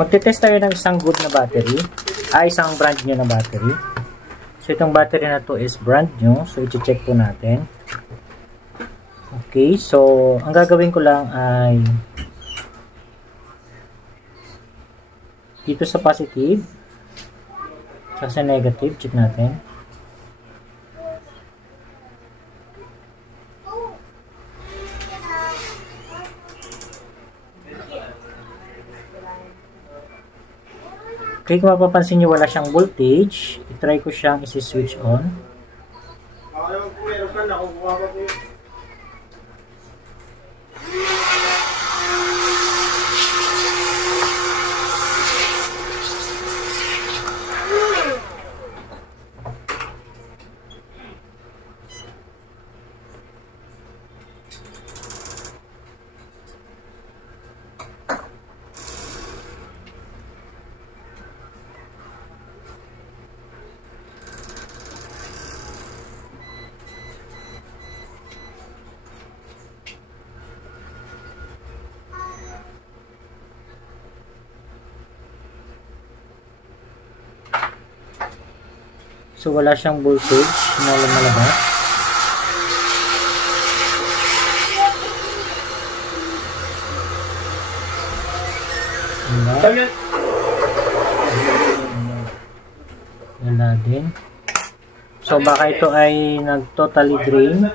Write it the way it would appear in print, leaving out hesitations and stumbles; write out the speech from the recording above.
Magte-test tayo ng isang good na battery. Isang brand new na battery. So, itong battery na to is brand new. So, i-check po natin. Okay. So, ang gagawin ko lang ay dito sa positive sa negative, check natin. Okay, kung mapapansin nyo, wala siyang voltage. I-try ko siyang isi-switch on. So, wala siyang voltage na lumalabas. Wala din. So, baka ito ay nag-totally drain.